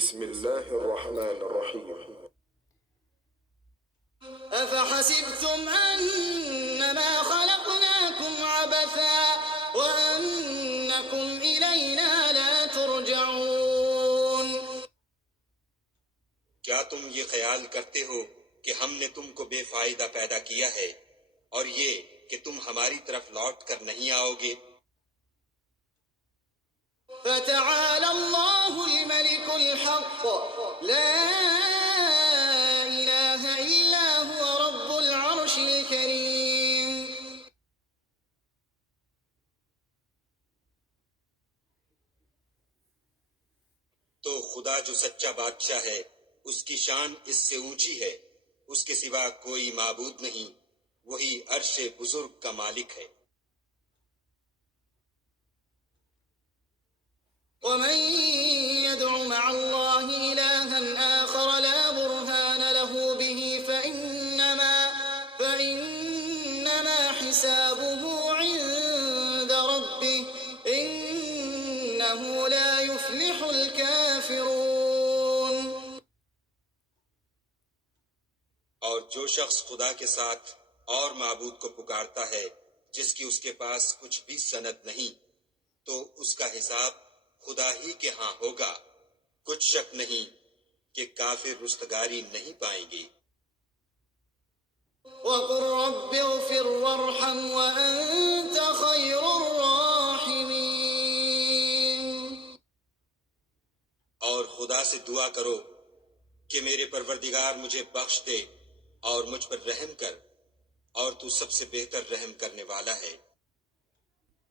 بسم الله الرحمن الرحيم. أفحسبتم أنما خلقناكم عبثا وأنكم إلينا لا ترجعون. کیا تم یہ خیال کرتے ہو کہ ہم نے تم کو بے فائدہ پیدا کیا ہے اور یہ کہ تم ہماری طرف لوٹ کر نہیں آؤ گے؟ فتعالى الله الملك الحق لا إله إلا هو رب العرش الكريم. تو خدا جو سچا بادشاہ ہے اس کی شان اس سے اونچی ہے، اس کے سوا کوئی معبود نہیں، وہی عرش بزرگ کا مالک ہے۔ ومن يدع مع الله إلها آخر لا برهان له به فإنما حسابه عند ربه إنه لا يفلح الكافرون. اور جو شخص خدا کے ساتھ اور معبود کو پکارتا ہے جس کی اس کے پاس کچھ بھی سند نہیں، تو اس کا حساب خدا ہی کے ہاں ہوگا، کچھ شک نہیں کہ کافر رستگاری نہیں پائیں گے۔ وقل رب اغفر وارحم وأنت خير الراحمين. اور خدا سے دعا کرو کہ میرے پروردگار مجھے بخش دے اور مجھ پر رحم کر، اور تو سب سے بہتر رحم کرنے والا ہے۔